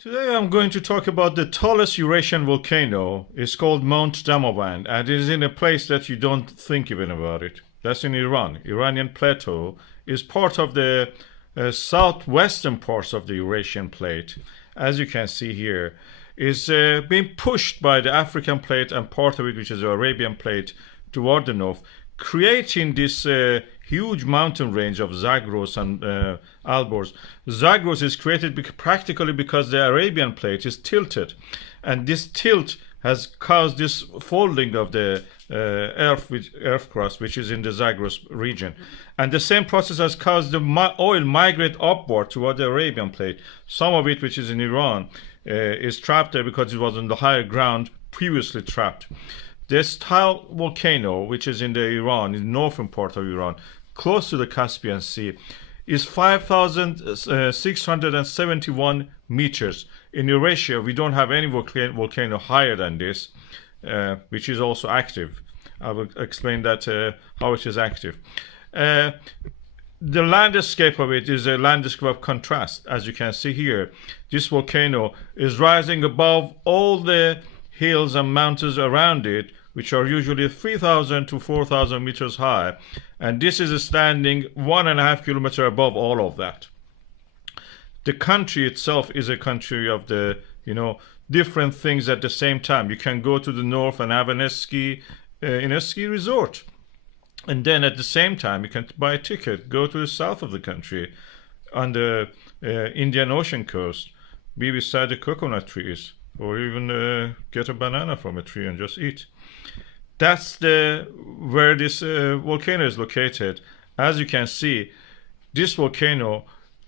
Today I'm going to talk about the tallest Eurasian volcano. It's called Mount Damavand, and it is in a place that you don't think even about it. That's in Iran. Iranian plateau is part of the southwestern parts of the Eurasian plate. As you can see here, is being pushed by the African plate and part of it, which is the Arabian plate, toward the north, creating this huge mountain range of Zagros and Alborz. Zagros is created practically because the Arabian plate is tilted, and this tilt has caused this folding of the earth crust, which is in the Zagros region. And the same process has caused the oil migrate upward toward the Arabian plate. Some of it, which is in Iran, is trapped there because it was on the higher ground previously trapped. This tall volcano, which is in the Iran, in the northern part of Iran, close to the Caspian Sea, is 5,671 meters. In Eurasia, we don't have any volcano higher than this, which is also active. I will explain that how it is active. The landscape of it is a landscape of contrast. As you can see here, this volcano is rising above all the hills and mountains around it, which are usually 3,000 to 4,000 meters high, and this is standing 1.5 kilometers above all of that. The country itself is a country of the different things at the same time. You can go to the north and have in a ski resort, and then at the same time you can buy a ticket, go to the south of the country on the Indian Ocean coast, be beside the coconut trees, or even get a banana from a tree and just eat. That's where this volcano is located. As you can see, this volcano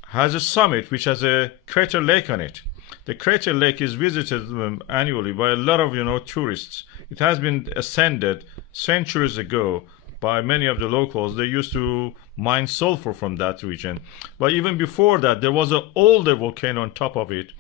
has a summit which has a crater lake on it. The crater lake is visited annually by a lot of tourists. It has been ascended centuries ago by many of the locals. They used to mine sulfur from that region. But even before that, there was an older volcano on top of it,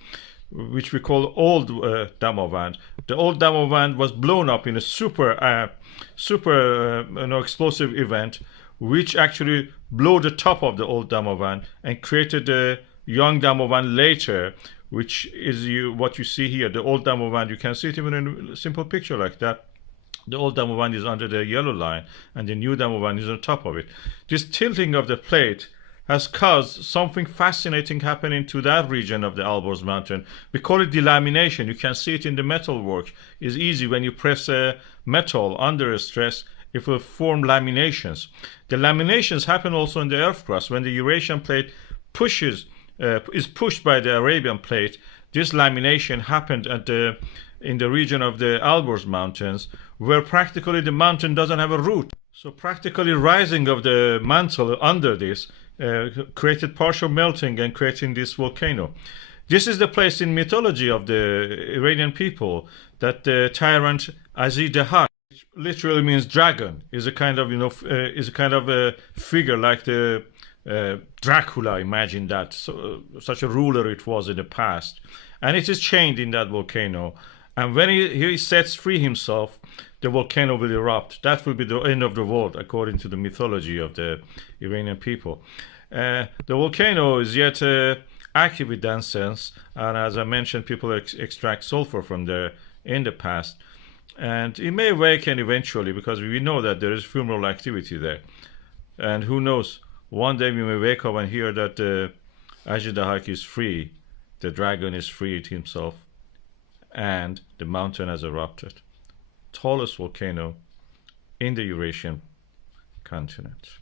which we call Old Damavand. The Old Damavand was blown up in a super explosive event, which actually blew the top of the Old Damavand and created the young Damavand later, which is what you see here. The Old Damavand, you can see it even in a simple picture like that. The Old Damavand is under the yellow line, and the new Damavand is on top of it. This tilting of the plate has caused something fascinating happening to that region of the Alborz Mountain. We call it delamination. You can see it in the metal work. It's easy when you press a metal under a stress, it will form laminations. The laminations happen also in the earth crust. When the Eurasian plate is pushed by the Arabian plate, this lamination happened in the region of the Alborz Mountains, where practically the mountain doesn't have a root. So practically rising of the mantle under this created partial melting and creating this volcano. This is the place in mythology of the Iranian people that the tyrant Hassanzadeh, which literally means dragon, is a kind of a figure like the Dracula. Imagine that. Such a ruler it was in the past, and it is chained in that volcano. And when he sets free himself, the volcano will erupt. That will be the end of the world, according to the mythology of the Iranian people. The volcano is yet active in that sense, and as I mentioned, people extract sulfur from there in the past. And it may awaken eventually, because we know that there is fumarole activity there. And who knows, one day we may wake up and hear that Hassanzadeh is free, the dragon is freed himself, and the mountain has erupted. Tallest volcano in the Eurasian continent.